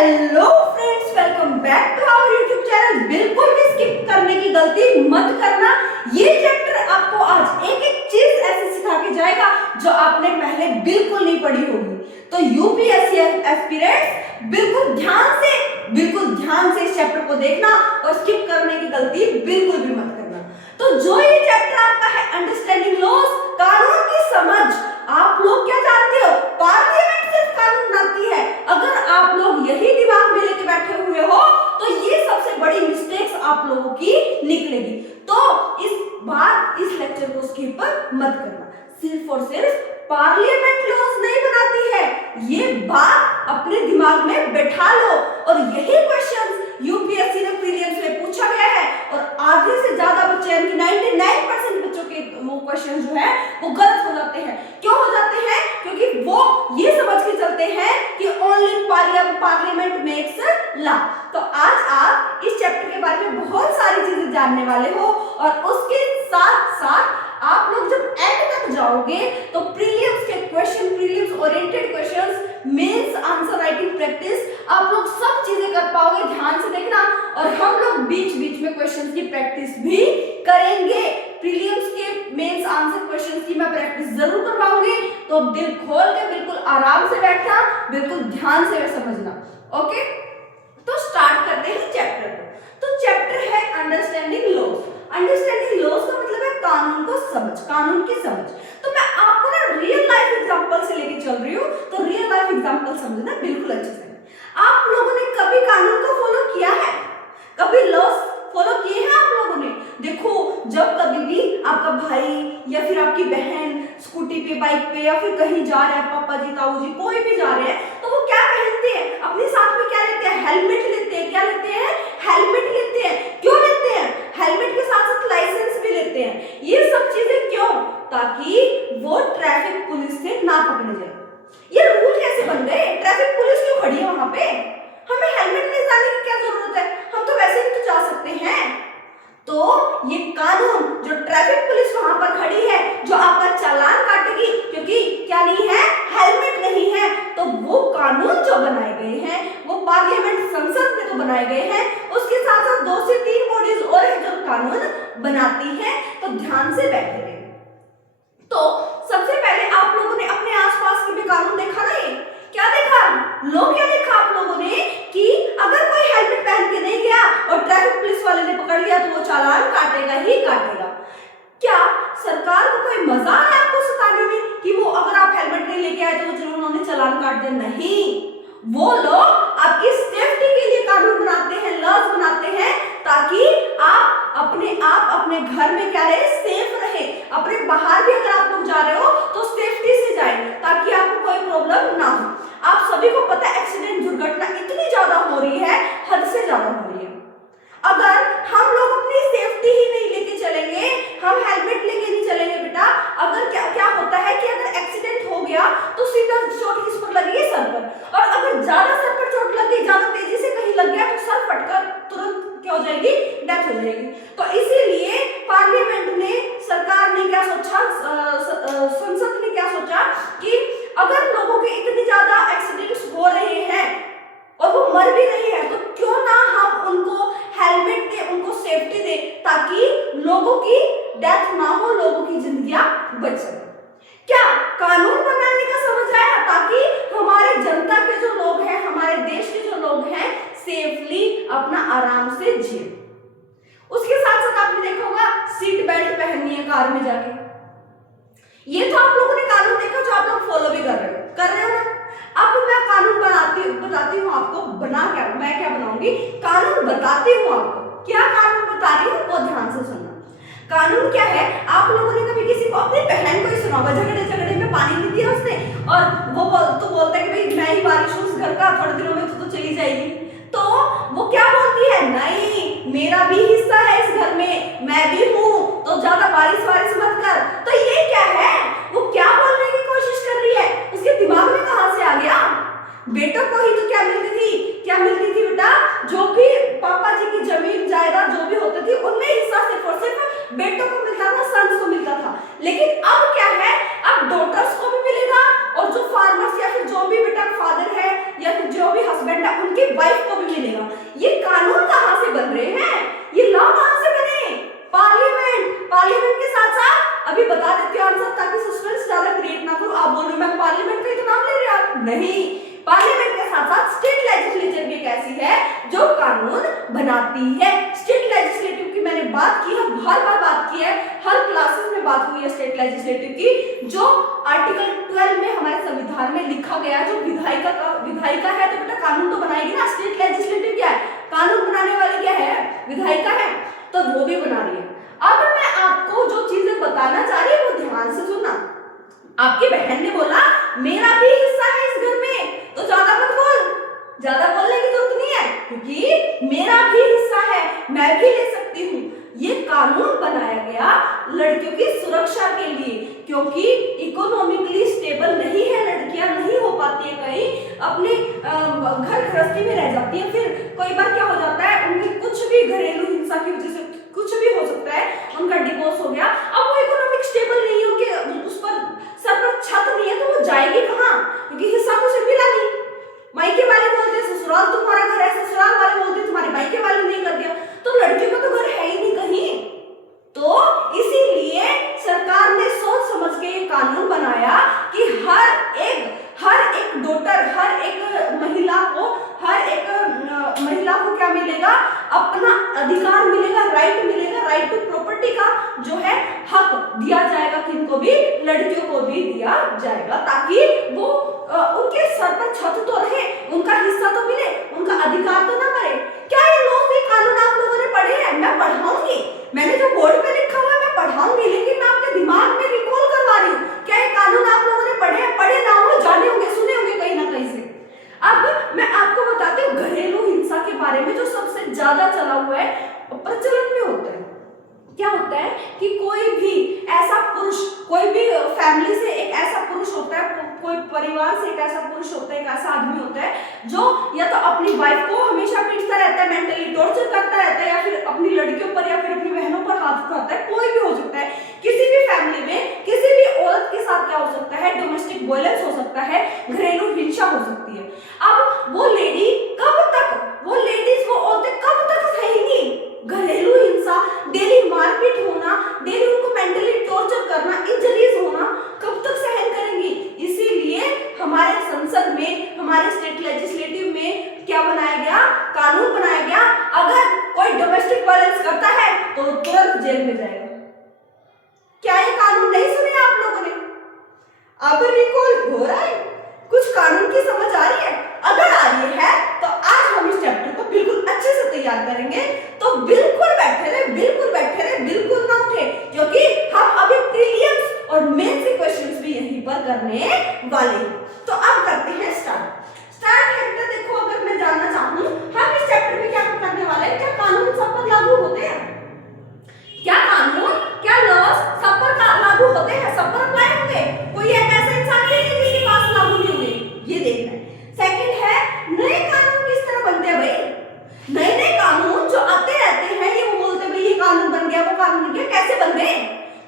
Hello friends, welcome back to our YouTube channel. बिल्कुल भी skip करने की गलती मत करना। ये चैप्टर आपको आज एक एक चीज ऐसे सिखा के जाएगा जो आपने पहले बिल्कुल नहीं पढ़ी होगी। तो यूपीएससी एस्पिरेंट्स बिल्कुल ध्यान से इस चैप्टर को देखना और स्किप करने की गलती बिल्कुल भी मत करना। तो जो ये चैप्टर आपका है अंडरस्टैंडिंग लॉज, कानून की समझ। आप लोग क्या जानते हो, पार्लियामेंट सिर्फ कानून बनाती है। अगर आप लोग यही दिमाग में लेके बैठे हुए हो तो ये सबसे बड़ी मिस्टेक्स आप लोगों की निकलेगी। तो इस बार इस लेक्चर को स्किप मत करना। सिर्फ और सिर्फ पार्लियामेंट लॉज नहीं बनाती है, ये बात अपने दिमाग में बैठा लो। और यही क्वेश्चंस यूपीएससी ने प्रीलिम्स में पूछा गया है और आधे से ज्यादा बच्चे यानी 99% बच्चों के वो क्वेश्चन जो है वो गलत हो जाते हैं। क्यों हो जाते हैं? क्योंकि वो ये समझ के चलते हैं कि ओनली पार्लियामेंट मेक्स लॉ। तो आज आप इस चैप्टर के बारे में बहुत सारी चीजें जानने वाले हो और उसके साथ साथ आप लोग जब एंड तक जाओगे तो प्रीलिम्स के question, prelims oriented questions, mains answer writing practice, आप लोग सब चीजें कर पाओगे। ध्यान से देखना। और हम लोग बीच बीच में क्वेश्चंस की प्रैक्टिस भी करेंगे। प्रीलिम्स के मेंस आंसर क्वेश्चंस की मैं प्रैक्टिस जरूर करवाऊंगी। तो दिल खोल के बिल्कुल आराम से बैठना, बिल्कुल ध्यान से समझना। ओके, तो स्टार्ट करते हैं चैप्टर को। तो चैप्टर है अंडरस्टैंडिंग लॉज। अंडरस्टैंडिंग लॉज का मतलब है कानून को समझ, कानून की समझ। तो मैं आपको ना रियल लाइफ एग्जांपल से लेके चल रही हूँ, तो रियल लाइफ एग्जांपल समझना बिल्कुल अच्छे से। आप लोगों ने कभी कानून को फॉलो किया है? कभी लॉज फॉलो किए हैं आप लोगों ने? देखो, जब कभी भी आपका भाई या फिर आपकी बहन स्कूटी पे, बाइक पे या फिर कहीं जा रहे हैं, पापा जी, ताऊ जी कोई भी जा रहे हैं, तो वो क्या पहनते हैं? अपने साथ में क्या लेते हैं? हेलमेट लेते हैं। क्या लेते हैं? हेलमेट लेते हैं। क्यों लेते हैं? हेलमेट के साथ साथ लाइसेंस भी लेते हैं। ये सब चीजें क्यों? ताकि वो ट्रैफिक पुलिस से ना पकड़े जाए। ये रूल कैसे बन गए? ट्रैफिक पुलिस क्यों खड़ी है वहां पे? हमें हेलमेट ले जाने की क्या जरूरत है? हम तो वैसे भी तो जा सकते हैं। तो ये कानून, जो ट्रैफिक पुलिस वहां पर खड़ी है, जो आपका चालान काटेगी क्योंकि क्या नहीं है? हेलमेट नहीं है, तो वो कानून जो बनाए गए हैं वो पार्लियामेंट संसद में तो बनाए गए हैं। उसके साथ साथ 2 से 3 बॉडीज और है जो कानून बनाती है। तो ध्यान से बैठे रहिए। तो सबसे पहले आप लोगों ने अपने आसपास के भी कानून देखा ना? ये क्या देखा? क्या देखा आप लोगों ने कि अगर कोई हेलमेट पहन के नहीं गया और ट्रैफिक पुलिस वाले ने पकड़ लिया तो वो चालान काटेगा ही काटेगा। क्या सरकार को कोई मजा है आपको सताने में कि वो अगर आप हेलमेट नहीं लेके आए तो वो उन्होंने चालान काट दिया? नहीं, वो लोग आपकी सेफ्टी के लिए कानून बनाते हैं, लॉज बनाते हैं, ताकि आप अपने घर में क्या रहे? सेफ रहे। अपने बाहर भी अगर आप लोग जा रहे हो तो सेफ्टी से जाए, ताकि आपको कोई प्रॉब्लम ना हो। आप सभी को पता है एक्सीडेंट, दुर्घटना इतनी ज्यादा हो रही है, हद से ज्यादा हो रही है। अगर हम लोग अपनी सेफ्टी ही नहीं लेके चलेंगे, हम हेलमेट लेके नहीं चलेंगे बेटा, अगर क्या होता है कि अगर एक्सीडेंट हो गया तो सीधा चोट किस पर लगेगी? सर पर। और अगर ज्यादा सर पर चोट लग गई, ज्यादा तेजी से कहीं लग गया तो सर फटकर तुरंत क्या हो जाएगी? डेथ हो जाएगी। तो इसीलिए पार्लियामेंट ने, सरकार ने क्या सोचा, संसद ने क्या सोचा कि अगर लोगों के इतने ज्यादा एक्सीडेंट्स हो रहे हैं और वो मर भी रहे हैं, तो क्यों ना हम उनको हेलमेट दे, उनको सेफ्टी दे, ताकि लोगों की डेथ ना हो, लोगों की जिंदगियां बच सके। क्या कानून बनाने का समझ आया? ताकि हमारे जनता के जो लोग हैं, हमारे देश के जो लोग हैं, सेफली अपना आराम से जिए। उसके साथ साथ आपने देखा होगा सीट बेल्ट पहननी है कार में जाके। ये तो आप लोगों ने कानून देखा जो आप लोग फॉलो भी कर रहे हो ना? अब मैं कानून बताती हूँ आपको। मैं क्या बनाऊंगी? कानून बताती हूँ आपको। क्या कानून बता रही हूँ वो ध्यान से सुनना। कानून क्या है? आप लोगों ने कभी किसी को, अपनी बहन को ही सुना होगा, झगड़े में पानी नहीं दिया उसने और वो बोलता है कि भाई मैं ही बारिश हूँ उस घर का, थोड़े दिनों में तो चली जाएगी। तो वो क्या बोलती है? नहीं, मेरा भी हिस्सा है इस घर में, मैं भी हूँ, तो ज्यादा बारिश मत कर। तो ये क्या है? वो क्या बोलने की कोशिश कर रही है? उसके दिमाग में कहां से आ गया? बेटों को ही तो क्या मिलती थी बेटा? जो भी पापा जी की जमीन जायदाद जो भी होती थी उनमें हिस्सा सिर्फ और सिर्फ बेटों को मिलता था, सन्स को मिलता था। लेकिन अब क्या है? अब डॉटर्स को भी मिलेगा और जो फार्मर्स या फिर जो भी बेटा फादर है या फिर जो भी हस्बैंड है उनकी नहीं, पार्लियामेंट के साथ साथ स्टेट लेजिस्लेचर भी एक ऐसी है जो कानून बनाती है। स्टेट लेजिस्लेटिव की मैंने बात की है, हर बार बात की है, हर क्लासेस में बात हुई है स्टेट लेजिस्लेटिव की, जो आर्टिकल 12 में हमारे संविधान में लिखा गया, जो विधायिका है तो बेटा कानून तो बनाएगी ना। स्टेट लेजिस्लेटिव क्या है? कानून बनाने वाली क्या है? विधायिका है, तो वो भी बना रही है। अब मैं आपको जो चीजें बताना चाह रही हूँ वो ध्यान से सुनना। आपकी बहन ने बोला मेरा भी हिस्सा है इस घर में, तो ज्यादा मत बोल, ज्यादा बोलने की जरूरत नहीं है, क्योंकि मेरा भी हिस्सा है, मैं भी ले सकती हूँ। ये कानून बनाया गया लड़कियों की सुरक्षा के लिए, क्योंकि इकोनॉमिकली स्टेबल नहीं है लड़कियां, नहीं हो पाती है, कहीं अपने घर गृहस्थी में रह जाती है। फिर कई बार क्या हो जाता है, उनकी कुछ भी घरेलू हिंसा की वजह से कुछ भी हो सकता है, उनका डिवोर्स हो गया, अब वो इकोनॉमिक स्टेबल नहीं है, उनके उस पर सर पर छत नहीं है, तो वो जाएगी कहाँ? क्योंकि हिस्सा तो उसे मिला नहीं। मायके वाले बोलते ससुराल तुम्हारा घर है, ससुराल वाले बोलते तुम्हारे मायके वाले नहीं कर दिया, तो लड़कियों का तो घर है ही नहीं कहीं। तो इसीलिए सरकार ने सोच समझ के ये कानून बनाया कि हर एक डॉटर, हर एक महिला को क्या मिलेगा? अपना अधिकार मिलेगा, राइट टू प्रॉपर्टी का जो है हक दिया जाएगा, किनको भी, लड़कियों को भी दिया जाएगा, ताकि वो उनके सर पर छत तो रहे, उनका हिस्सा तो मिले, उनका अधिकार तो ना मरे। क्या ये लोग ये कानून आप लोगों ने पढ़े हैं? मैं पढ़ाऊंगी, मैंने जो बोर्ड पे लिखा हुआ है मैं पढ़ाऊंगी, लेकिन मैं आपके दिमाग में रिकॉल करवा रही हूँ। क्या ये कानून आप लोगों ने पढ़े हैं? पढ़े ना हो, जाने होंगे, सुने होंगे कहीं ना कहीं से। अब मैं आपको बताती हूँ घरेलू हिंसा के बारे में, जो सबसे ज्यादा चला हुआ है, प्रचलन में होता है। क्या होता है कि कोई भी ऐसा पुरुष, कोई भी फैमिली से एक ऐसा पुरुष होता है, कोई परिवार से एक ऐसा पुरुष होता है, एक ऐसा आदमी होता है जो या तो अपनी वाइफ को हमेशा पीटता रहता है, मेंटली टॉर्चर करता रहता है, या फिर अपनी लड़कियों पर या फिर अपनी बहनों पर हाथ उठाता है। कोई भी हो सकता है, किसी भी फैमिली में किसी भी औरत के साथ क्या हो सकता है? डोमेस्टिक वायलेंस हो सकता है, घरेलू हिंसा हो सकती है। अब वो लेडी कब तक, वो लेडीज, वो औरतें कब तक सहेंगी घरेलू हिंसा? डेली मारपीट होना, डेली उनको मेंटली टॉर्चर करना, इंजरीज होना, कब तक सहन करेंगी? इसीलिए हमारे संसद में, हमारे स्टेट लेजिस्लेटिव में क्या बनाया गया? कानून बनाया गया, अगर कोई डोमेस्टिक वायलेंस करता है तो तुरंत जेल में जाएगा। क्या ये कानून नहीं सुने आप लोगों ने? अब रिकॉल हो रहा है, कुछ कानून की समझ आ रही है? अगर आ रही है तो आज हम इस चैप्टर को बिल्कुल अच्छे से तैयार करेंगे, तो बिल्कुल बैठे रहे, बिल्कुल ना उठे, क्योंकि हम अभी प्रीलिम्स और मेंस के क्वेश्चंस भी यहीं पर करने वाले हैं। तो अब करते हैं स्टार्ट है। देखो, अगर मैं जानना चाहूं हम इस चैप्टर में क्या करने वाले हैं, क्या कानून सब पर लागू होते हैं? क्या कानून, क्या लॉज सब पर लागू होते हैं, सब पर अप्लाई होंगे? कोई एक ऐसा इंसान नहीं है जिसके पास लागू नहीं होंगे, ये देखना है। सेकंड है, नए कानून किस तरह बनते हैं भाई? नए कानून जो आते रहते हैं, ये वो बोलते हैं भाई ये कानून बन गया, वो कानून बन गया, कैसे बन गए?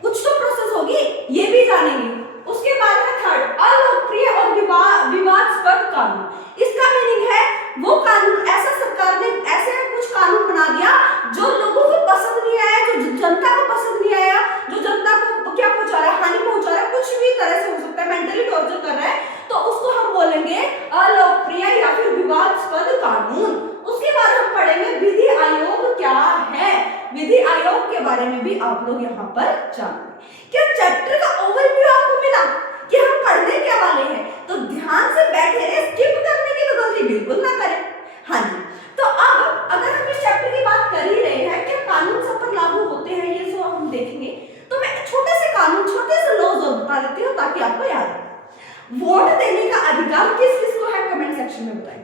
कुछ तो प्रोसेस होगी, ये भी जानेंगे। उसके बाद है थर्ड, अलोकप्रिय और विवादास्पद कानून। इसका मीनिंग है वो कानून, ऐसा सरकार ने ऐसे कुछ कानून बना दिया जो लोगों को पसंद नहीं आया, जो जनता को पसंद नहीं आया, जो जनता को क्या पहुंचा रहा है, हानि पहुंचा रहा है, कुछ भी तरह से हो सकता है, मेंटली टॉर्चर कर रहा है, तो उसको हम बोलेंगे अलोकप्रिय या फिर विवादास्पद कानून। उसके बाद हम पढ़ेंगे विधि आयोग क्या है। विधि आयोग के बारे में भी आप लोग यहाँ पर जानेंगे। क्या चैप्टर का ओवरव्यू आपको मिला कि हम पढ़ने क्या वाले हैं? तो ध्यान से बैठे रहे, स्किप करने की तो गलती बिल्कुल ना करें। हाँ जी, तो अब अगर हम इस चैप्टर की बात कर ही रहे हैं, क्या कानून सब पर लागू होते हैं, ये जो हम देखेंगे, तो मैं छोटे से कानून, छोटे से लॉज और बता देती हूँ ताकि आपको याद रहे। वोट देने का अधिकार किस किस को है? कमेंट सेक्शन में बताएं।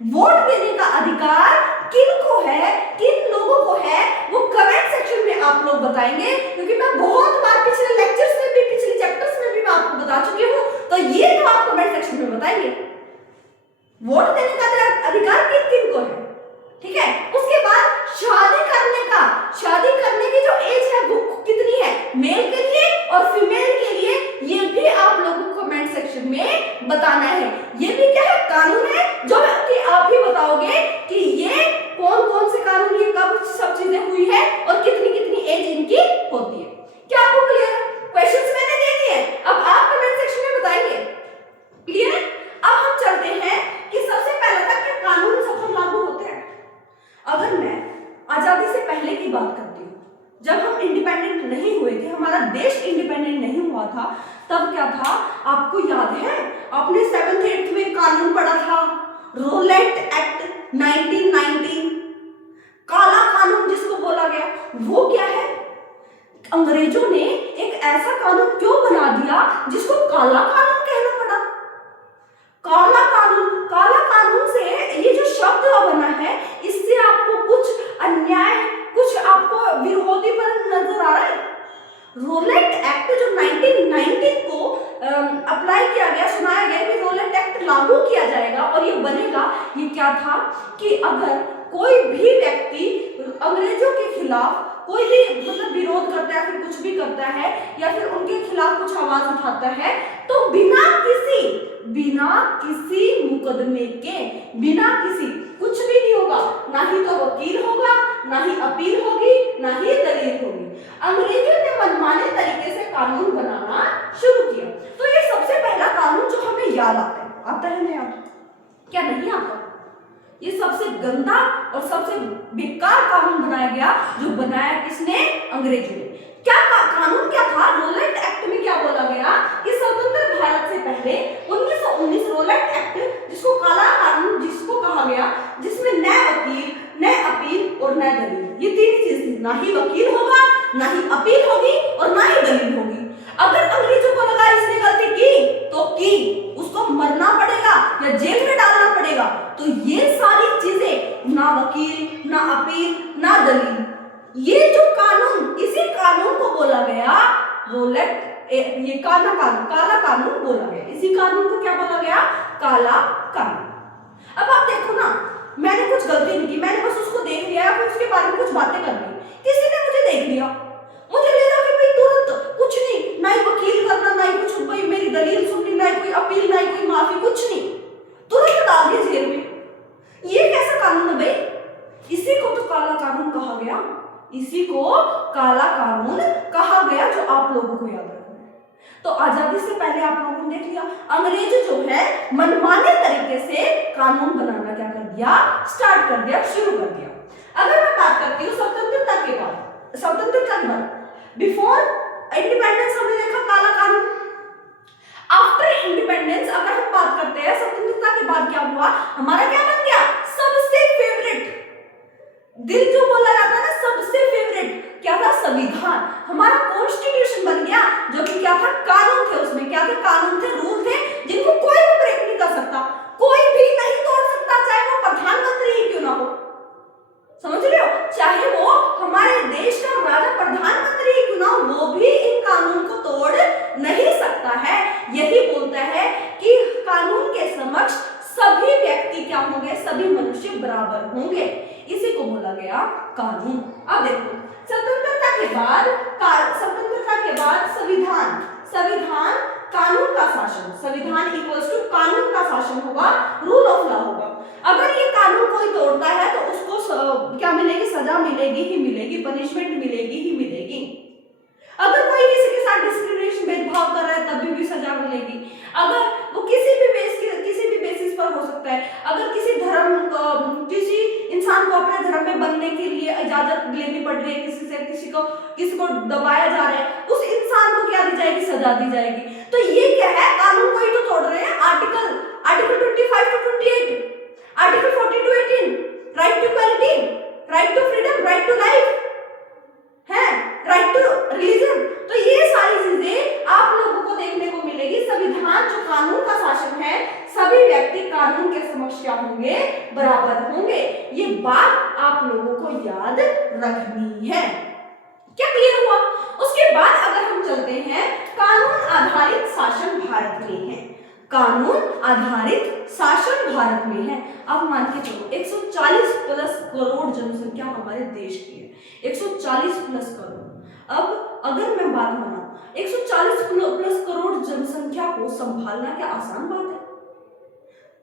वोट देने का अधिकार किनको है, किन लोगों को है, वो कमेंट सेक्शन में आप लोग बताएंगे, क्योंकि मैं बहुत बार पिछले लेक्चर्स में भी, पिछले चैप्टर्स में भी मैं आपको बता चुकी हूँ, तो ये तो आप कमेंट सेक्शन में बताएंगे। वोट देने का अधिकार किन किन को है, ठीक है? उसके बाद शादी करने की जो एज है वो कितनी है, मेल के लिए और फीमेल के लिए, ये भी आप लोगों को कमेंट सेक्शन में बताना है। ये भी क्या है? कानून है, जो कि आप ही बताओगे कि ये कौन कौन से कानून, ये कब सब चीजें हुई है और कितनी कितनी एज इनकी होती है। क्या आपको क्लियर है? क्वेश्चंस मैंने दे दिए, अब आप कमेंट सेक्शन में बताएंगे। क्लियर है? अब रोलेट एक्ट 1919, काला कानून जिसको बोला गया, वो क्या है? अंग्रेजों ने एक ऐसा कानून क्यों बना दिया जिसको काला कानून कहना पड़ा? काला कानून से ये जो शब्द बना है, इससे आपको कुछ अन्याय, कुछ आपको विरोधीपन नजर आ रहा है? रोलेट एक्ट जो 1919 को अप्लाई किया गया, सुनाया गया कि रोलेट एक्ट लागू किया जाएगा और ये बनेगा, ये क्या था कि अगर कोई भी व्यक्ति अंग्रेजों के खिलाफ कोई भी मतलब विरोध करता है, फिर कुछ भी करता है या फिर उनके खिलाफ कुछ आवाज उठाता है, तो बिना किसी मुकदमे के, बिना किसी, कुछ भी नहीं होगा, ना ही तो वकील होगा, ना ही अपील होगी, ना ही दलील होगी। अंग्रेजों ने मनमाने तरीके से कानून बनाना शुरू किया। तो ये सबसे पहला कानून जो हमें याद आता है नहीं आता? क्या नहीं आता? ये सबसे गंदा और सबसे बेकार कानून बनाया गया, जो बनाया किसने? अंग्रेजों ने। क्या कानून क्या था? रोलेट एक्ट में क्या बोला गया कि स्वतंत्र भारत से पहले 1919 रोलेट एक्ट, जिसको काला कानून जिसको कहा गया, जिसमें न वकील, न अपील और न दलील, ये तीन चीज थी। ना ही वकील होगा, ना ही अपील होगी और ना ही दलील होगी। अगर अंग्रेजों को लगा इसने गलती की तो की, उसको मरना पड़ेगा या जेल में डालना पड़ेगा। तो ये सारी चीजें, ना वकील, ना अपील, ना दलील, ये जो कानून, इसी कानून को बोला गया रोलेट, ये काला कानून बोला गया। इसी कानून को क्या बोला गया? काला कानून। अब आप देखो ना, मैंने कुछ गलती नहीं की, मैंने बस उसको देख लिया, फिर उसके बारे में कुछ बातें कर ली, किसी ने मुझे देख लिया, मुझे लगा कि भाई तुरंत कुछ नहीं, ना ही वकील करना, ना ही कुछ, भाई मेरी दलील सुननी, ना ही कोई अपील, ना ही कोई माफी, कुछ नहीं, तुरंत डाल दिया जेल में। ये कैसा कानून है भाई? इसी को तो काला कानून कहा गया, इसी को काला कानून कहा गया, जो आप लोगों को याद रखना है। तो आजादी से पहले आप लोगों ने देख लिया, अंग्रेज जो है मनमाने तरीके से कानून बनाना क्या कर दिया? स्टार्ट कर दिया, शुरू कर दिया। अगर मैं बात करती हूँ स्वतंत्रता के बाद, बिफोर इंडिपेंडेंस हमने देखा काला कानून, आफ्टर इंडिपेंडेंस अगर हम बात करते हैं स्वतंत्रता के बाद क्या हुआ, हमारा क्या बन गया? सबसे फेवरेट, दिल जो बोला जाता है ना, सबसे फेवरेट क्या था? संविधान। हमारा कॉन्स्टिट्यूशन बन गया, जो कि क्या था? कानून थे, उसमें क्या थे? कानून थे, रूल थे, जिनको कोई भी ब्रेक नहीं कर सकता, कोई भी नहीं तोड़ सकता, चाहे वो प्रधानमंत्री ही क्यों ना हो। समझ रहे हो? चाहे वो हमारे देश का राजा प्रधानमंत्री ही क्यों ना हो, वो भी इन कानून को तोड़ नहीं सकता है। यही बोलता है कि कानून के समक्ष सभी व्यक्ति क्या होंगे? सभी मनुष्य बराबर होंगे। इसी को बोला गया कानून। अब देखो, स्वतंत्रता के बाद संविधान कानून का शासन, संविधान इक्वल्स टू कानून का शासन होगा, रूल ऑफ लॉ होगा। अगर ये कानून कोई तोड़ता है तो उसको क्या मिलेगी? सजा मिलेगी ही मिलेगी, पनिशमेंट मिलेगी ही मिलेगी। अगर कोई किसी के साथ डिस्क्रिमिनेशन, भेदभाव कर रहा है, तब भी सजा मिलेगी। अगर वो किसी भी बेसिस पर हो सकता है, अगर किसी इंसान को अपने धर्म में बनने के लिए इजाजत लेनी पड़ रही है, किसी को दबाया जा रहा है, उस इंसान को क्या दी जाएगी? सजा दी जाएगी। तो ये क्या है? कानून को ही तो तोड़ रहे हैं। Article 25 to 28, article 40 to 18, right to equality, right to freedom, right to life है, राइट टू रिलीजन। तो ये सारी चीजें आप लोगों को देखने को मिलेगी। संविधान जो कानून का शासन है, सभी व्यक्ति कानून के समक्ष क्या होंगे? बराबर होंगे। ये बात आप लोगों को याद रखनी है। क्या क्लियर हुआ? उसके बाद अगर हम चलते हैं, कानून आधारित शासन भारत में है, कानून आधारित शासन भारत में है। अब मान के चलो 140 प्लस करोड़ जनसंख्या हमारे देश की है, 140 प्लस करोड़। अब अगर मैं बात बनाऊं, 140 प्लस करोड़ जनसंख्या को संभालना क्या आसान बात है?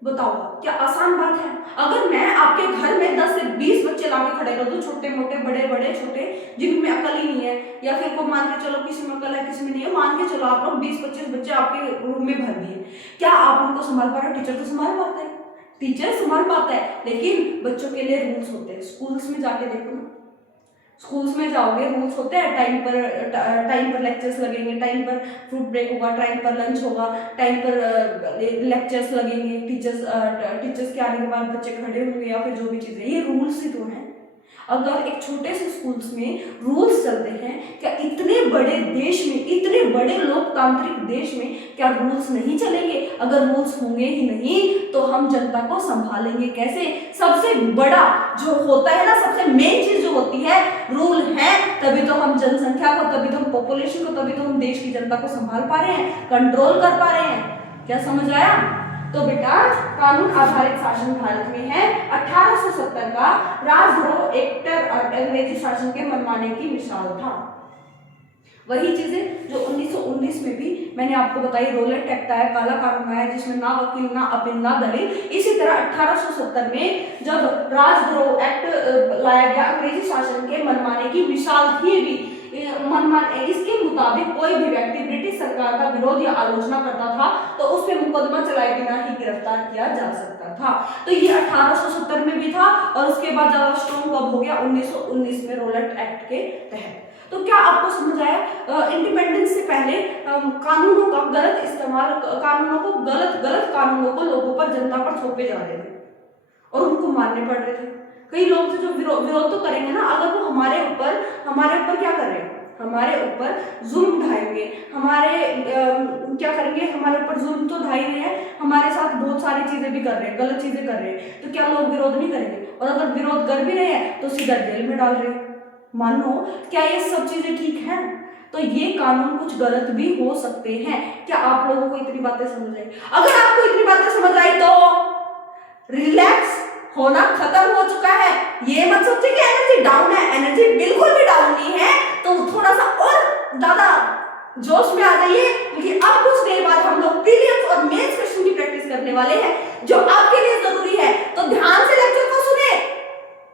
बताओ, क्या आसान बात है? अगर मैं आपके घर में 10 से 20 बच्चे लाके खड़े कर दूं, छोटे मोटे, बड़े बड़े, छोटे, जिनमें अकल ही नहीं है, या फिर को मान के चलो किसी में अकल है किसी में नहीं है, मान के चलो आप लोग 20-25 बच्चे आपके रूम में भर दिए, क्या आप उनको संभाल पा रहे हो? टीचर तो संभाल पाता है, टीचर संभाल पाता है, लेकिन बच्चों के लिए रूल्स होते हैं। स्कूल्स में जाके देखो ना, स्कूल्स में जाओगे, रूल्स होते हैं, टाइम पर लेक्चर्स लगेंगे, टाइम पर फूड ब्रेक होगा, टाइम पर लंच होगा, टाइम पर लेक्चर्स लगेंगे, टीचर्स के आने के बाद बच्चे खड़े होंगे या फिर जो भी चीज़ें, ये रूल्स ही तो हैं। अगर एक छोटे से स्कूल्स में रूल्स चलते हैं, क्या इतने बड़े देश में, इतने बड़े लोकतांत्रिक देश में क्या रूल्स नहीं चलेंगे? अगर रूल्स होंगे ही नहीं तो हम जनता को संभालेंगे कैसे? सबसे बड़ा जो होता है ना, सबसे मेन चीज जो होती है, रूल है, तभी तो हम जनसंख्या को, तभी तो हम पॉपुलेशन को, तभी तो हम देश की जनता को संभाल पा रहे हैं, कंट्रोल कर पा रहे हैं। क्या समझ आया? तो बेटा, कानून आधारित शासन भारत में है 1870 का राजद्रोह एक्ट अंग्रेजी शासन के मनमाने की मिसाल था। वही चीजें जो 1919 में भी मैंने आपको बताई, रोलेट एक्ट आया, काला कानून आया, जिसमें ना वकील, ना अपील, ना दलील। इसी तरह 1870 में जब राजद्रोह एक्ट लाया गया, अंग्रेजी शासन के मनमाने की मिसाल थी भी, इसके मुताबिक कोई भी व्यक्ति ब्रिटिश सरकार का विरोध या आलोचना करता था तो उस पर मुकदमा चलाए बिना ही गिरफ्तार किया जा सकता था। तो ये 1870 में भी था और उसके बाद ज्यादा स्ट्रॉन्ग कब हो गया? 1919 में रोलेट एक्ट के तहत। तो क्या आपको समझ आया? इंडिपेंडेंस से पहले कानूनों का गलत इस्तेमाल, गलत कानूनों को लोगों पर, जनता पर थोपे जा रहे थे और उनको मानने पड़ रहे थे। कई लोग थे जो विरोध तो करेंगे ना, अगर वो हमारे ऊपर क्या कर रहे हैं, हमारे ऊपर जुल्म ढाएंगे, क्या करेंगे, हमारे ऊपर जुल्म तो ढाई रहे हैं, हमारे साथ बहुत सारी चीजें भी कर रहे हैं, गलत चीजें कर रहे हैं, तो क्या लोग विरोध नहीं करेंगे? और अगर विरोध कर भी रहे हैं तो सीधा जेल में डाल रहे हैं। मानो क्या ये सब चीजें ठीक है? तो ये कानून कुछ गलत भी हो सकते हैं। क्या आप लोगों को इतनी बातें समझ आई? अगर आपको इतनी बातें समझ आई तो रिलैक्स होना खत्म हो चुका है। ये मत सोचिए कि एनर्जी डाउन है, एनर्जी बिल्कुल भी डाउन नहीं है। तो थोड़ा सा और ज्यादा जोश में आ जाइए, क्योंकि अब कुछ देर बाद हम लोग प्रीलिम्स और मेंस क्वेश्चन की प्रैक्टिस करने वाले हैं, जो आपके लिए जरूरी है। तो ध्यान से लेक्चर को सुने,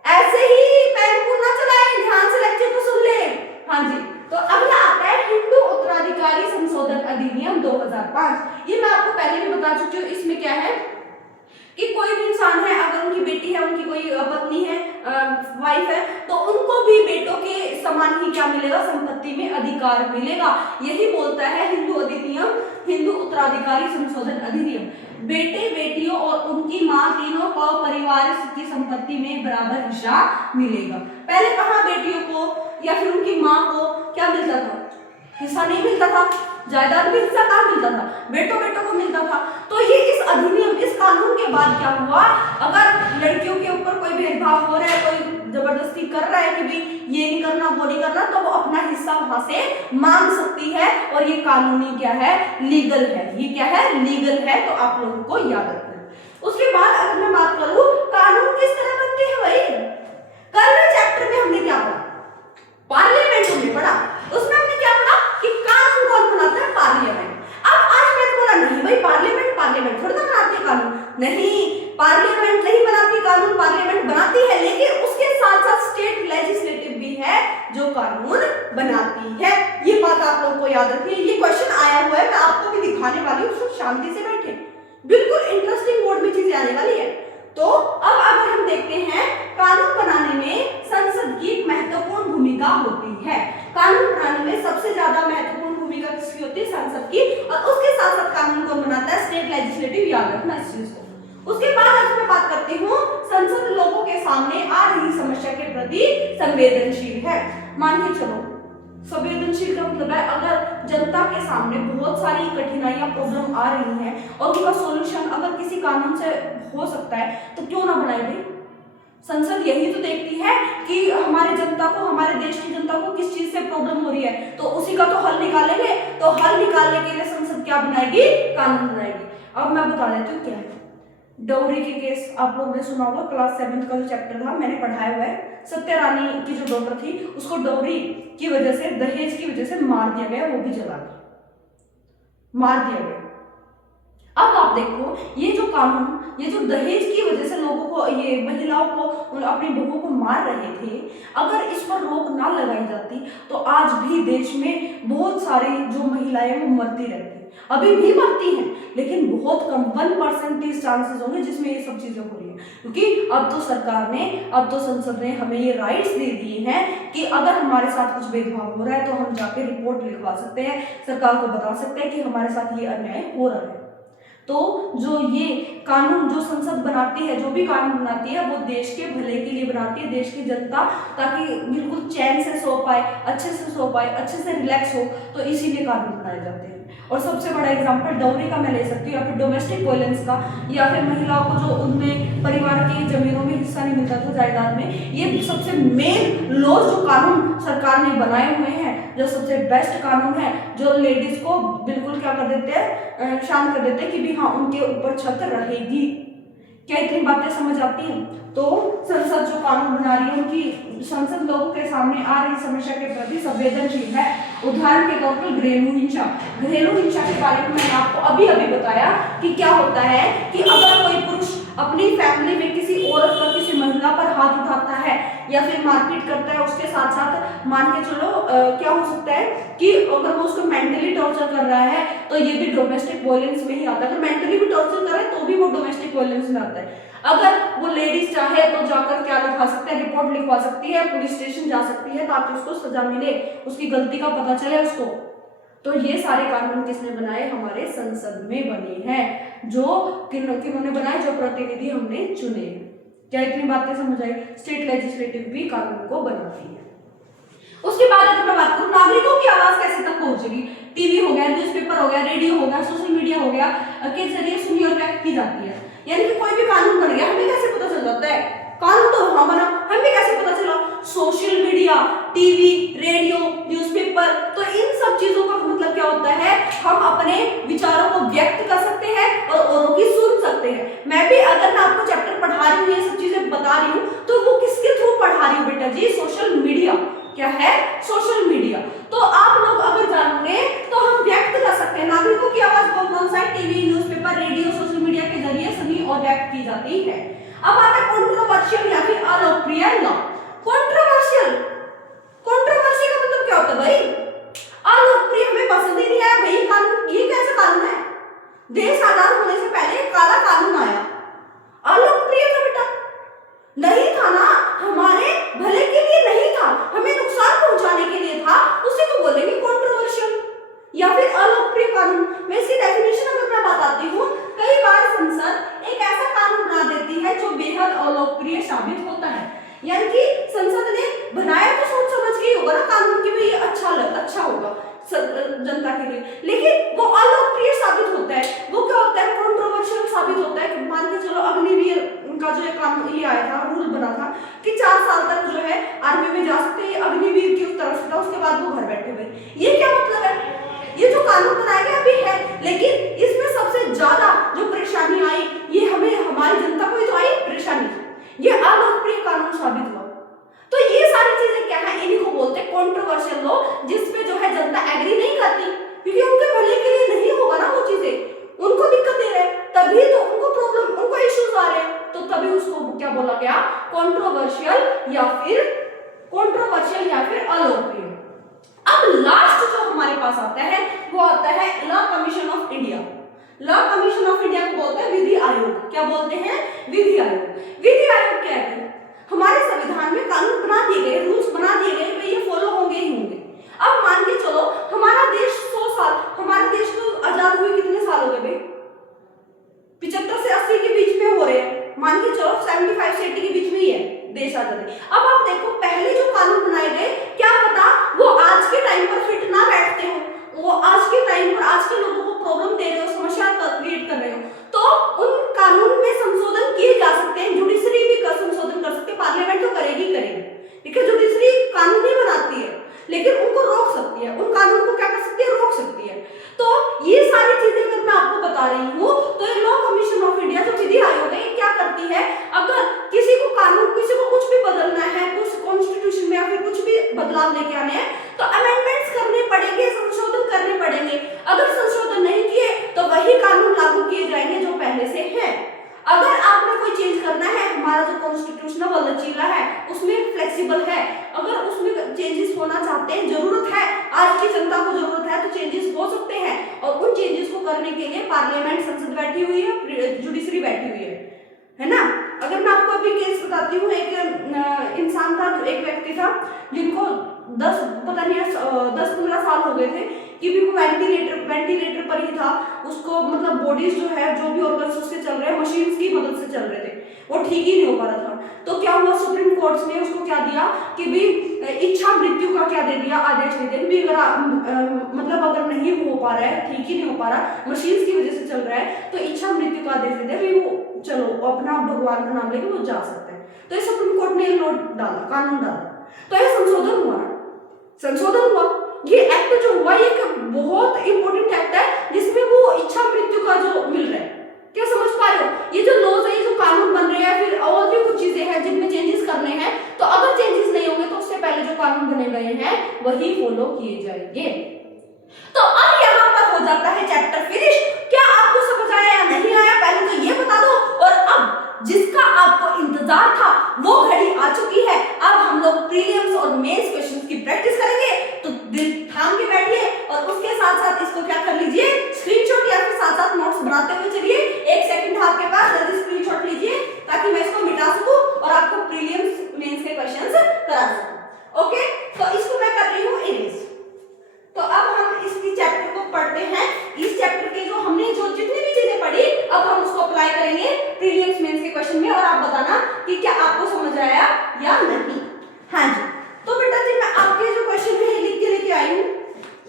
ऐसे ही पेन को ना चलाएं, ध्यान से लेक्चर को सुन ले। हाँ जी, तो अगला आता है हिंदू उत्तराधिकारी संशोधन अधिनियम 2005। ये मैं आपको पहले भी बता चुकी हूँ। इसमें क्या है कि कोई भी इंसान है, अगर उनकी बेटी है, उनकी कोई पत्नी है, वाइफ है, तो उनको भी बेटों के समान ही क्या मिलेगा? संपत्ति में अधिकार मिलेगा। यही बोलता है हिंदू उत्तराधिकारी संशोधन अधिनियम। बेटे बेटियों और उनकी माँ तीनों को परिवार की संपत्ति में बराबर हिस्सा मिलेगा। पहले कहाँ बेटियों को या फिर उनकी माँ को क्या मिलता था? हिस्सा नहीं मिलता था, जायदाद में हिस्सा कहाँ मिलता था? बेटों को मिलता था। तो ये इस अधिनियम, इस कानून के बाद क्या हुआ? अगर लड़कियों के ऊपर कोई भेदभाव हो रहा है, कोई जबरदस्ती कर रहा है कि भी ये नहीं करना, वो नहीं करना, तो वो अपना हिस्सा वहां से मांग सकती है। और ये कानूनी क्या है? लीगल है। ये क्या है? लीगल है। तो आप लोगों को याद रखना। उसके बाद अगर मैं बात करूं कानून किस तरह बनते हैं, भाई कल चैप्टर में हमने क्या पढ़ा? पार्लियामेंट हमने पढ़ा। उसमें हमने क्या पढ़ा कि कानून कौन बनाता है? पार्लियामेंट। अब आज मैंने बोला नहीं भाई, पार्लियामेंट थोड़ा ना बनाती है कानून। नहीं, पार्लियामेंट नहीं बनाती कानून, पार्लियामेंट बनाती है, लेकिन उसके साथ साथ स्टेट लेजिस्लेटिव भी है जो कानून बनाती है। ये बात आप लोगों को याद रखनी है। ये क्वेश्चन आया हुआ है, मैं आपको भी दिखाने वाली हूँ, सब शांति से बैठे, बिल्कुल इंटरेस्टिंग मोड में चीजें आने वाली है। तो अब अगर हम देखते हैं, कानून बनाने में संसद की एक महत्वपूर्ण भूमिका होती है। कानून बनाने में सबसे ज्यादा महत्वपूर्ण भूमिका किसकी होती है? संसद की। और उसके साथ साथ कानून कौन बनाता है? State legislative. याद रखना इस चीज को। उसके बाद आज मैं बात करती हूँ, संसद लोगों के सामने आ रही समस्या के प्रति संवेदनशील है। मान के चलो, संवेदनशील का मतलब है अगर जनता के सामने बहुत सारी कठिनाइयां, प्रॉब्लम आ रही हैं और उनका सॉल्यूशन अगर किसी कानून से हो सकता है तो क्यों ना बनाए भाई। संसद यही तो देखती है कि हमारे जनता को, हमारे देश की जनता को किस चीज से प्रॉब्लम हो रही है, तो उसी का तो हल निकालेंगे। तो हल निकालने के लिए संसद क्या बनाएगी? कानून बनाएगी। अब मैं बता देती हूँ क्या है। डौरी के केस आप लोगों ने सुना होगा, क्लास 7 का जो चैप्टर था मैंने पढ़ाया हुआ है। सत्य रानी की जो डॉटर थी उसको डौरी की वजह से, दहेज की वजह से मार दिया गया, वो भी जला दिया, मार दिया गया। अब आप देखो, ये जो कानून, ये जो दहेज की वजह से लोगों को, ये महिलाओं को, अपनी बहुओं को मार रहे थे, अगर इस पर रोक ना लगाई जाती तो आज भी देश में बहुत सारी जो महिलाएं वो मरती रहती। अभी भी मरती हैं, लेकिन बहुत कम 1% चांसेस होंगे जिसमें ये सब चीजें हो रही हैं, क्योंकि अब तो सरकार ने, अब तो संसद ने हमें ये राइट्स दे दिए हैं कि अगर हमारे साथ कुछ भेदभाव हो रहा है तो हम जाके रिपोर्ट लिखवा सकते हैं, सरकार को बता सकते हैं कि हमारे साथ ये अन्याय हो रहा है। तो जो ये कानून जो संसद बनाती है, जो भी कानून बनाती है, वो देश के भले के लिए बनाती है, देश की जनता ताकि बिल्कुल चैन से सो पाए, अच्छे से सो पाए, अच्छे से रिलैक्स हो, तो इसीलिए कानून बनाए जाते हैं। और सबसे बड़ा एग्जांपल डाउरी का मैं ले सकती हूँ, या फिर डोमेस्टिक वायलेंस का, या फिर महिलाओं को जो उनमें परिवार की जमीनों में हिस्सा नहीं मिलता था, जायदाद में, ये सबसे मेन लॉ जो कानून सरकार ने बनाए हुए हैं, जो सबसे बेस्ट कानून है, जो लेडीज को बिल्कुल क्या कर देते हैं, शांत कर देते हैं कि भी हाँ उनके ऊपर छत रहेगी। क्या इतनी बातें समझ आती हैं? तो संसद जो कानून बना रही है, उनकी संसद लोगों के सामने आ रही समस्या के प्रति संवेदनशील है। उदाहरण के तौर पर घरेलू हिंसा, घरेलू हिंसा के बारे में मैंने आपको अभी अभी बताया कि क्या होता है कि अगर कोई पुरुष अपनी फैमिली में किसी औरत पर, किसी महिला पर हाथ उठाता है या फिर मारपीट करता है, उसके साथ साथ मान के चलो क्या हो सकता है कि अगर वो उसको मेंटली टॉर्चर कर रहा है तो ये भी डोमेस्टिक वायलेंस में ही आता है। अगर मेंटली भी टॉर्चर कर रहा है तो भी वो डोमेस्टिक वायलेंस में आता है। अगर वो लेडीज चाहे तो जाकर क्या लिखवा सकते हैं, रिपोर्ट लिखवा सकती है, पुलिस स्टेशन जा सकती है ताकि उसको सजा मिले, उसकी गलती का पता चले उसको। तो ये सारे कानून किसने बनाए? हमारे संसद में बने हैं, जो किन्होंने बनाए? जो प्रतिनिधि हमने चुने। क्या इतनी बातें समझ आई? स्टेट लेजिस्लेटिव भी कानून को बनाती है। उसके बाद अगर मैं बात करूं नागरिकों की आवाज कैसे तक पहुंचेगी, टीवी हो गया, न्यूज़पेपर हो गया, रेडियो हो गया, सोशल मीडिया हो गया के जरिए सुनी और व्यक्त की जाती है। यानी कि कोई भी कानून बन गया, हमें कैसे पता चल जाता है? कानून तो वहां बना, हमें कैसे पता चला? Social media, TV, radio, newspaper. तो इन सब चीजों का मतलब क्या होता है? हम अपने विचारों को व्यक्त कर सकते हैं और औरों की सुन सकते हैं। मैं भी अगर मैं आपको चैप्टर पढ़ा रही हूँ, ये सब चीजें बता रही हूँ, तो वो किसके थ्रू पढ़ा रही हूँ बेटा जी? Social media. क्या है? Social media. तो आप लोग अगर जानोगे तो हम व्यक्त कर सकते हैं। नागरिकों की आवाज कौन सा है? TV, newspaper, radio, social media के जरिए सुनी और व्यक्त की जाती है। अब आता है कंट्रोवर्शियल या फिर अलोकप्रिय लॉ। कंट्रोवर्शियल, कंट्रोवर्सी का मतलब क्या होता है भाई? अलोकप्रिय, हमें पसंद ही नहीं आया भाई कानून। ये कैसा कानून है? देश आजाद होने से पहले काला कानून आया, अलोकप्रिय था बेटा, नहीं था ना, हमारे भले के लिए नहीं था, हमें नुकसान पहुंचाने के लिए था, उसे तो बोलेंगे कंट्रोवर्शियल या फिर अलोकप्रिय कानून। मैं इसकी डेफिनेशन अगर मैं बताती हूँ, कई बार संसद एक ऐसा कानून बना देती है जो बेहद अलोकप्रिय साबित होता है। यानी कि संसद ने बनाया तो सोच समझ के ही होगा ना कानून की, भाई ये अच्छा होगा जनता के लिए, लेकिन वो अलोकप्रिय साबित होता है। वो क्या होता है? कंट्रोवर्शियल साबित होता है। मान के चलो अग्निवीर का जो कानून ये आया था, रूल बना था कि 4 साल तक जो है आर्मी में जा सकते हैं, अग्निवीर की तरफ से था, उसके बाद वो घर बैठे हुए। ये क्या मतलब है? ये जो कानून बनाया गया अभी है, लेकिन इसमें सबसे ज्यादा जो परेशानी आई, ये हमें, हमारी जनता को ही तो आई परेशानी, ये अलोकप्रिय कानून साबित हुआ। तो ये सारी चीजें क्या है? इन्हीं को बोलते हैं कंट्रोवर्शियल लॉ, जिसपे जो है जनता एग्री नहीं करती, क्योंकि उनके भले के लिए नहीं होगा ना वो चीजें, उनको दिक्कत दे रहे हैं, तभी तो उनको प्रॉब्लम, उनको इश्यूज आ रहे हैं, तो तभी उसको क्या बोला गया? कंट्रोवर्शियल या फिर अलोकप्रिय। अब लास्ट जो हमारे पास आता है वो आता है law commission of India. Law commission of India को बोलते हैं विधि आयोग। क्या बोलते हैं? विधि आयोग। विधि आयोग क्या है? हमारे संविधान में कानून बना दिए गए, रूल्स बना दिए गए, भाई ये फॉलो होंगे ही होंगे। अब मान के चलो हमारा देश 100 साल, हमारे देश को आजाद हुए कितने साल हो गए भाई? 75 से 80 के बीच में हो रहे हैं, मान के चलो 75 से 80 के बीच में ही है देश आजादी। अब आप देखो पहले जो कानून बनाए गए, क्या पता वो आज के टाइम पर फिट ना बैठते हो, वो आज के टाइम पर आज के लोगों को प्रॉब्लम दे रहे हो, समस्या क्रिएट कर रहे हो, तो उन कानून में संशोधन किए जा सकते हैं। जुडिशरी भी संशोधन कर सकते हैं, पार्लियामेंट तो करेगी, लेकिन जुडिशरी कानून नहीं बनाती है, लेकिन उनको रोक सकती है, उन कानून को क्या कर सकती है? रोक सकती है। तो ये सारी चीजें अगर मैं आपको बता रही हूँ, तो ये लॉ कमीशन ऑफ इंडिया जो विधि आयोग है, क्या करती है? अगर किसी को कानून, किसी को कुछ भी बदलना है, कुछ कॉन्स्टिट्यूशन में या फिर कुछ भी बदलाव लेके आने हैं, तो अमेंडमेंट्स करने पड़ेंगे, संशोधन करने पड़ेंगे। अगर संशोधन नहीं किए तो वही कानून लागू किए जाएंगे जो पहले से है। अगर आपने कोई चेंज करना है, हमारा जो कॉन्स्टिट्यूशन है वो लचीला है, उसमें फ्लेक्सिबल है, अगर उसमें चेंजेस होना चाहते हैं, जरूरत है, आज की जनता को जरूरत है, तो चेंजेस हो सकते हैं और उन चेंजेस करने के लिए पार्लियामेंट, संसद बैठी हुई है, जुडिशरी बैठी हुई है ना। अगर मैं आपको अभी केस बताती हूँ, एक इंसान था, जो एक व्यक्ति था जिनको 10-15 साल हो गए थे कि भी वो वेंटिलेटर पर ही था। उसको मतलब बॉडीज जो है, जो भी ऑर्गन्स उसके चल रहे हैं, मशीन्स की मदद से चल रहे थे, वो ठीक ही नहीं हो पा रहा था। तो क्या हुआ, सुप्रीम कोर्ट ने उसको क्या दिया कि भी इच्छा मृत्यु का क्या दे दिया, आदेश दे दिया भी अगर मतलब अगर नहीं हो पा रहा है, ठीक ही नहीं हो पा रहा, मशीन्स की वजह से चल रहा है, तो इच्छा मृत्यु का आदेश दे दिया भी वो चलो अपना भगवान का नाम लेके वो जा सकते हैं। तो ये सुप्रीम कोर्ट ने लॉ डाला, कानून डाला, तो ये संशोधन हुआ, संशोधन हुआ। ये एक्ट जो हुआ ये एक बहुत इंपॉर्टेंट एक्ट है जिसमें वो इच्छा मृत्यु का जो मिल रहा है। क्या समझ पा रहे हो? ये जो लॉज है, ये जो कानून बन रहे हैं, फिर और भी कुछ चीजें हैं जिनमें चेंजेस करने हैं, तो अगर चेंजेस नहीं होंगे तो उससे पहले जो कानून बने गए हैं वही फॉलो किए जाएंगे। तो अब यहाँ पर हो जाता है चैप्टर फिनिश। क्या आपको समझ आया या नहीं आया, पहले तो ये बता दो। और अब जिसका आपको इंतजार था वो घड़ी आ चुकी है। अब हम लोग प्रीलिम्स और मेंस क्वेश्चंस की प्रैक्टिस करेंगे, तो दिल थाम के बैठिए और उसके साथ साथ इसको क्या कर लीजिए, स्क्रीनशॉट या फिर साथ साथ नोट्स बनाते हुए चलिए। 1 सेकंड आपके पास, जल्दी स्क्रीनशॉट लीजिए ताकि मैं इसको मिटा सकूं और आपको प्रीलिम्स मेंस के क्वेश्चंस करा सकूं। ओके, तो इसको मैं कर रही हूं इरेज। तो अब हम इस चैप्टर को पढ़ते हैं। इस चैप्टर के जो हमने जो जितनी भी चीजें पढ़ी, अब हम उसको अप्लाई करेंगे प्रीलिम्स मेंस के क्वेश्चन में, और आप बताना कि क्या आपको समझ आया या नहीं। हाँ जी, तो बेटा जी मैं आपके जो क्वेश्चन है लिख के लेके आई हूँ,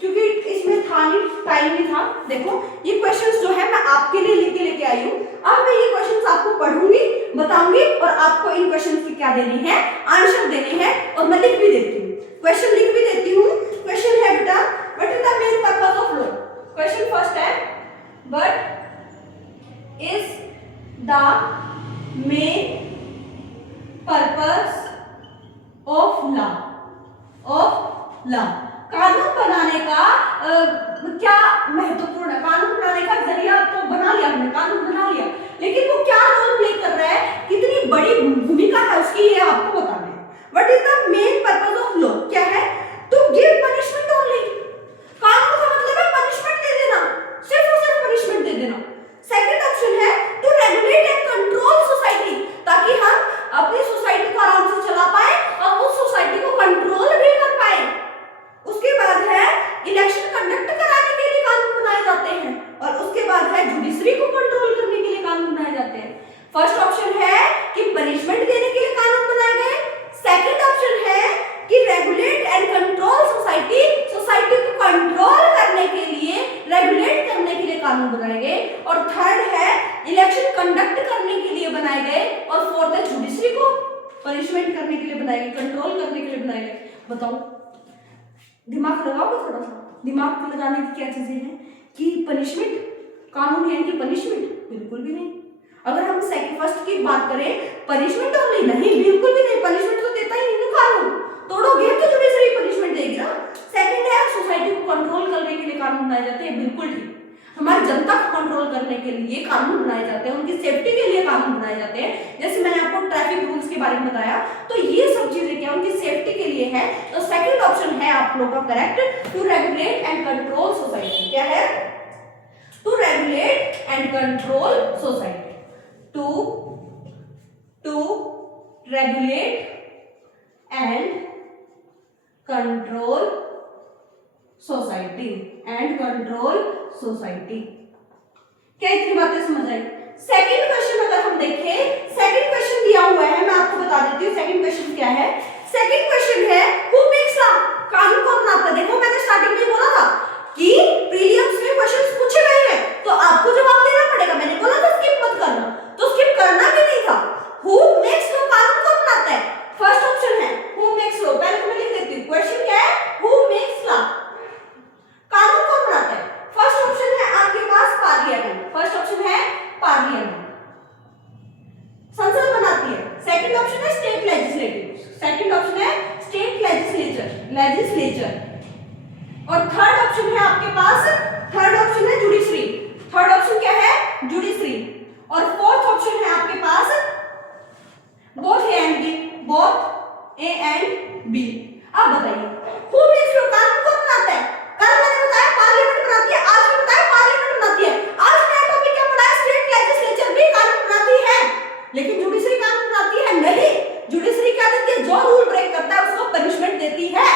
क्योंकि इसमें था नहीं, टाइम नहीं था। देखो ये क्वेश्चंस जो है मैं आपके लिए लिख के लेके आई हूँ। अब मैं ये क्वेश्चंस आपको पढ़ूंगी, बताऊंगी और आपको इन क्वेश्चंस की क्या देनी है, आंसर देने हैं, और मैं लिख भी देती हूँ, क्वेश्चन लिख भी देती हूँ। क्वेश्चन है बेटा, what is the main purpose of law. Question first है, what is the main purpose of law. कानून बनाने का क्या महत्वपूर्ण है, कानून बनाने का जरिया तो बना लिया हमने, कानून बना लिया, लेकिन वो क्या रोल प्ले कर रहा है, कितनी बड़ी भूमिका है उसकी, ये आपको बताना है। What is the main purpose of law, क्या है, टू गिव पनिशमेंट ओनली। कानून का मतलब है पनिशमेंट दे देना, सिर्फ और सिर्फ पनिशमेंट दे देना। सेकंड ऑप्शन है to regulate and control society, ताकि हम अपनी सोसाइटी को आराम से चला पाए और उस सोसाइटी को कंट्रोल भी कर पाए। उसके बाद है इलेक्शन कंडक्ट कराने के लिए कानून बनाए जाते हैं, और उसके बाद है जुडिशरी को कंट्रोल करने के लिए कानून बनाए जाते हैं। फर्स्ट ऑप्शन है कि पनिशमेंट देने के लिए कानून बनाए गए। सेकंड ऑप्शन है कि regulate and control society, society को कंट्रोल करने के लिए, रेगुलेट करने के लिए कानून बनाए गए। और थर्ड है इलेक्शन कंडक्ट करने के लिए बनाए गए। और फोर्थ है जुडिशरी को पनिशमेंट करने के लिए बनाए गए, कंट्रोल करने के लिए बनाए गए। बताओ, दिमाग लगाओगे थोड़ा सा, दिमाग लगाने की क्या चीजें हैं कि पनिशमेंट, कानून यानी कि पनिशमेंट, बिल्कुल भी नहीं। अगर हम फर्स्ट की बात करें, पनिशमेंट तो नहीं, बिल्कुल भी नहीं, पनिशमेंट तो देता ही नहीं ना कानून, तोड़ोगे तो जुडिशरी पनिशमेंट देगी ना। सेकंड है सोसाइटी को कंट्रोल करने के लिए कानून बनाए जाते हैं, बिल्कुल ठीक, हमारी जनता को कंट्रोल करने के लिए कानून बनाए जाते हैं, उनकी सेफ्टी के लिए कानून बनाए जाते हैं। जैसे मैंने आपको ट्रैफिक रूल्स के बारे में बताया, तो ये सब चीजें क्या उनकी सेफ्टी के लिए है। तो सेकंड ऑप्शन है आप लोगों का correct, to regulate and control society. क्या है, to regulate and control society, to regulate and control society, and control society. क्या इतनी बातें समझ आई? सेकंड क्वेश्चन अगर हम देखें, सेकंड क्वेश्चन दिया हुआ है, मैं आपको बता देती हूँ सेकंड क्वेश्चन क्या है। सेकंड क्वेश्चन है हु मेक्स लॉ, कानून कौन बनाता है। देखो मैंने स्टार्टिंग में बोला था कि प्रीलिम्स में क्वेश्चंस पूछे गए हैं, तो आपको जवाब देना पड़ेगा। मैंने बोला था स्किप मत करना, तो स्किप करना भी नहीं था। हु मेक्स लॉ, कानून कौन बनाता है। फर्स्ट ऑप्शन है हु मेक्स लॉ, पहले मैं लिख देती हूँ, क्वेश्चन क्या है, हु मेक्स लॉ, कानून कौन बनाता है। फर्स्ट ऑप्शन है आपके पास पार्लियामेंट, फर्स्ट ऑप्शन है पार्लियामेंट, संसद बनाती है। सेकंड ऑप्शन है स्टेट लेजिस्लेटिव, सेकंड ऑप्शन है स्टेट लेजिस्लेचर। और थर्ड ऑप्शन है आपके पास, थर्ड ऑप्शन है जुडिशरी, थर्ड ऑप्शन क्या है, जुडिशरी। और फोर्थ ऑप्शन है आपके पास both A and B, both A and B. अब बताइए हु मेक्स लॉ, कानून कौन बनाता है। कल मैंने बताया पार्लियामेंट बनाती है, आज भी बताया पार्लियामेंट बनाती है। लेकिन जुडिशरी कानून बनाती है नहीं। जुडिशरी क्या देती है, जो रूल ब्रेक करता है उसको पनिशमेंट देती है।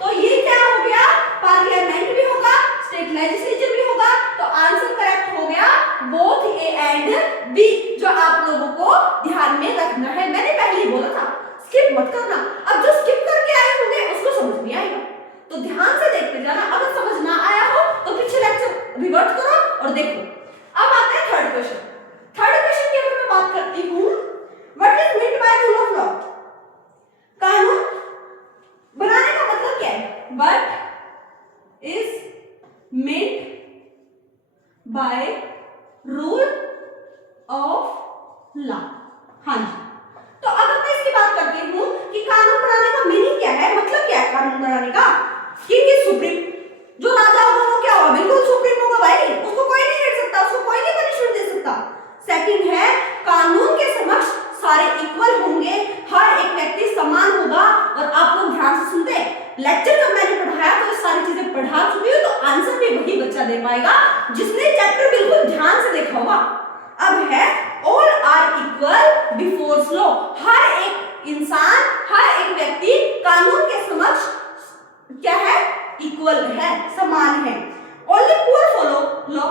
तो ये क्या हो गया, पार्लियामेंट भी होगा, स्टेट लेजिस्लेचर भी होगा। तो आंसर करेक्ट हो गया बोथ ए एंड बी, जो आप लोगों को ध्यान में रखना है। मैंने पहले ही बोला था स्किप मत करना। अब जो स्किप करके आए होंगे उसको समझ नहीं आएगा, तो ध्यान से देखते जाना। अगर समझ ना आया हो तो पीछे लेक्चर रिवर्ट करो और देखो। अब आते हैं थर्ड क्वेश्चन। थर्ड क्वेश्चन के ऊपर मैं बात करती हूँ, what is meant by rule of law. कानून बनाने का मतलब क्या है, what is meant by rule of law. हाँ जी, तो अगर मैं इसकी बात करती हूँ कि कानून बनाने का मीनिंग क्या है, मतलब क्या है कानून बनाने का, कि सुप्रीम जो राजा होगा वो क्या होगा, बिल्कुल सुप्रीम होगा भाई, उसको कोई नहीं हट सकता, उसको कोई नहीं पनिशमेंट दे सकता। सेकंड है कानून के समक्ष सारे इक्वल होंगे, हर एक व्यक्ति समान होगा। और आप लोग ध्यान से सुनते, लेक्चर जब मैंने पढ़ाया तो ये सारी चीजें पढ़ा चुकी हूँ, तो आंसर भी वही बच्चा दे पाएगा जिसने चैप्टर बिल्कुल ध्यान से देखा होगा। अब है all are equal before law, हर एक इंसान, हर एक व्यक्ति कानून के समक्ष क्या है, इक्वल है, समान है। ओनली पुअर फॉलो लॉ,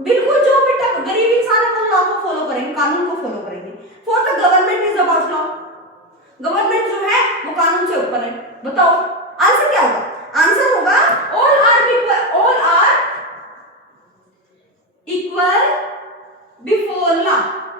बिल्कुल जो बेटा गरीब इंसान है वो लॉ को फॉलो करेंगे, कानून को फॉलो करेंगे। Fourth, government is about law, government जो है वो कानून से ऊपर है। बताओ आंसर क्या होगा, आंसर होगा all are equal before law,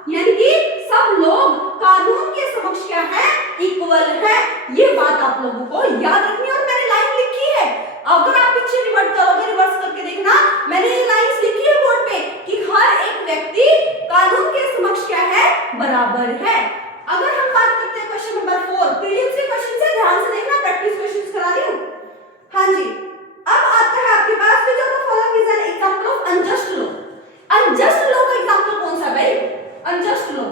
यानी कि सब लोग कानून के समक्ष क्या है, इक्वल है। ये बात आप लोगों को याद रखनी है, और मैंने लाइन लिखी है, अगर आप पीछे रिवर्ट करोगे, रिवर्स करके देखना, मैंने ये लाइंस लिखी है बोर्ड पे कि हर एक व्यक्ति कानून के समक्ष क्या है, बराबर है। अगर हम बात करते हैं क्वेश्चन नंबर 4, प्रीलिम्स के क्वेश्चन से ध्यान से देखना, प्रैक्टिस क्वेश्चंस करा रही हूं। हाँ जी, अब आता है आपके पास which of the following is an example of unjust law. Unjust law का एग्जांपल कौन सा है भाई, अनजस्ट लॉ।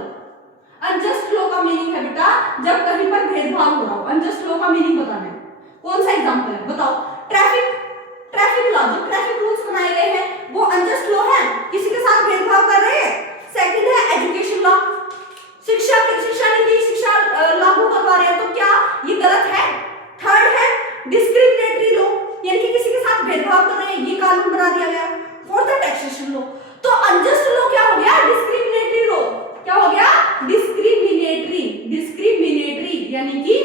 अनजस्ट लॉ का मीनिंग है बेटा जब कहीं पर भेदभाव हो रहा हो, अनजस्ट लॉ का मीनिंग बताना है। कौन सा एग्जांपल है बताओ, ट्रैफिक लॉ, जो ट्रैफिक रूल्स बनाए गए हैं वो अनजस्ट लॉ है, किसी के साथ भेदभाव कर रहे हैं। सेकंड है एजुकेशन लॉ, शिक्षा नीति, शिक्षा लागू करवा रहे हैं, तो क्या ये गलत है। थर्ड है डिस्क्रिमिनेटरी लॉ, यानी कि किसी के साथ भेदभाव कर रहे हैं, ये कानून बना दिया गया। फोर्थ है टैक्सेशन लॉ, तो अनजस्ट लॉ क्या हो गया, डिस्क्रिमिनेटरी लॉ। क्या हो गया, डिस्क्रिमिनेटरी यानी कि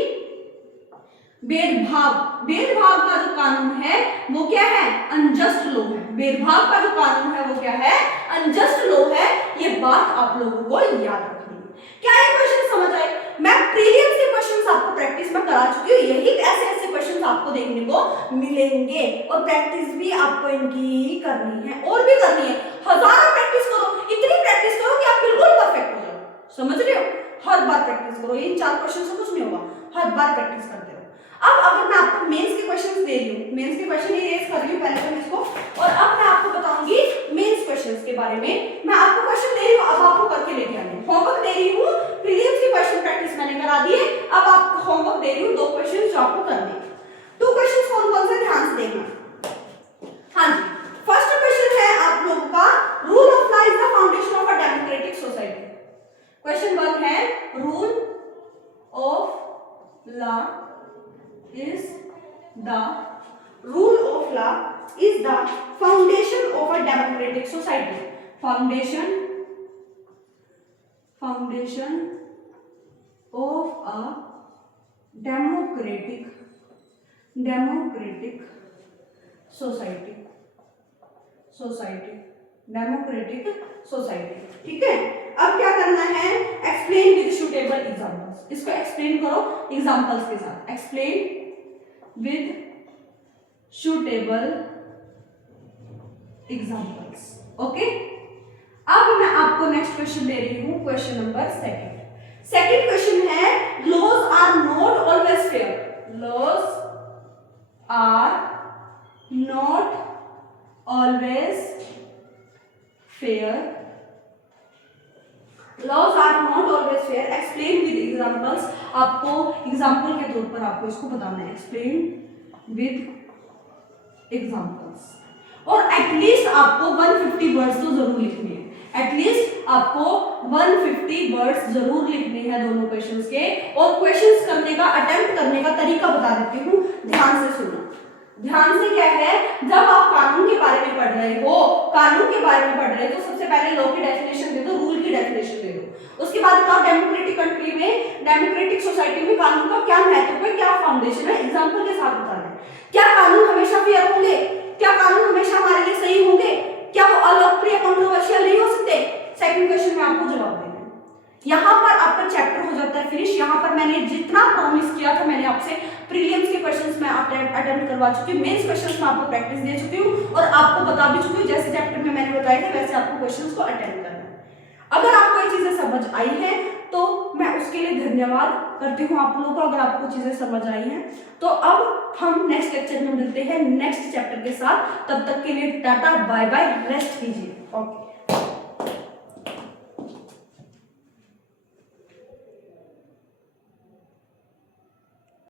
भेदभाव का जो कानून है वो क्या है, अनजस्ट लॉ है। भेदभाव का जो कानून है वो क्या है, अनजस्ट लॉ है। ये बात आप लोगों को याद रखनी है। क्या ये क्वेश्चन समझ आए, मैं प्रीलिम्स के क्वेश्चंस आपको प्रैक्टिस में करा चुकी हूँ, यही ऐसे क्वेश्चंस आपको देखने को मिलेंगे, और प्रैक्टिस भी आपको इनकी करनी है, और भी करनी है। हजारों प्रैक्टिस करो, इतनी प्रैक्टिस करो कि आप बिल्कुल परफेक्ट हो जाओ, समझ रहे हो। हर बार प्रैक्टिस करो, इन 4 क्वेश्चन से कुछ नहीं होगा, हर बार प्रैक्टिस करते रहो। अब अगर मैं आपको मेंस के क्वेश्चंस दे रही हूँ, मेंस के क्वेश्चन ही रेज कर रही हूँ पहले तो इसको, और अब मैं आपको बताऊंगी मेंस क्वेश्चंस के बारे में। मैं आपको क्वेश्चन दे रही हूँ, अब आपको करके लेके आने, होमवर्क दे रही हूँ। प्रीलिम्स की क्वेश्चन प्रैक्टिस मैंने करा दी है, अब आपको होमवर्क दे रही हूँ 2 क्वेश्चन जो आपको करने हैं। 2 क्वेश्चन कौन से, ध्यान से देखना। हाँ जी, फर्स्ट क्वेश्चन है आप लोगों का, rule of law is the foundation of a democratic society. Question 1 है rule of law is the rule of law is the foundation of a democratic society. Foundation of a democratic democratic society। ठीक है, अब क्या करना है, explain with suitable examples. इसको explain करो examples के साथ, explain with suitable examples। Okay, अब मैं आपको नेक्स्ट क्वेश्चन दे रही हूं, क्वेश्चन नंबर 2। सेकंड क्वेश्चन है laws are not always fair. Laws are not always fair. Laws are not always fair, explain with examples. आपको एग्जांपल के तौर पर आपको इसको बताना है, एक्सप्लेन विद एग्जांपल्स, और एटलीस्ट आपको 150 वर्ड्स तो जरूर लिखने हैं। एटलीस्ट आपको 150 वर्ड्स जरूर लिखने हैं दोनों क्वेश्चंस के। और क्वेश्चंस करने का, अटेम्प्ट करने का तरीका बता देती हूँ, ध्यान से सुनो। ध्यान से क्या है, जब आप कानून के बारे में पढ़ रहे हो, कानून के बारे में पढ़ रहे हो तो सबसे पहले लॉ की डेफिनेशन दे दो, रूल की डेफिनेशन दे दो। उसके बाद बताओ डेमोक्रेटिक कंट्री में, डेमोक्रेटिक सोसाइटी में कानून का क्या महत्व है, क्या फाउंडेशन है, एग्जांपल के साथ बताना है। क्या कानून हमेशा फेयर होंगे, क्या कानून हमेशा हमारे लिए सही होंगे, क्या वो अलोकप्रिय कंट्रोवर्शियल नहीं हो सकते। सेकंड क्वेश्चन में आपको जवाब देना है। यहाँ पर आपका चैप्टर हो जाता है फिनिश। यहाँ पर मैंने जितना प्रॉमिस किया था, मैंने आपसे प्रीलिम्स के क्वेश्चंस में अटेम्प्ट करवा चुकी हूँ, मेंस क्वेश्चंस में आपको प्रैक्टिस दे चुकी हूँ और आपको बता भी चुकी हूँ जैसे चैप्टर में मैंने बताया था वैसे आपको क्वेश्चंस को अटेम्प्ट करना है। अगर आपको ये चीजें समझ आई हैं तो मैं उसके लिए धन्यवाद करती हूँ आप लोगों को, अगर आपको चीजें समझ आई हैं। तो अब हम नेक्स्ट लेक्चर में मिलते हैं नेक्स्ट चैप्टर के साथ। तब तक के लिए टाटा बाय बाय, रेस्ट कीजिए। ओके।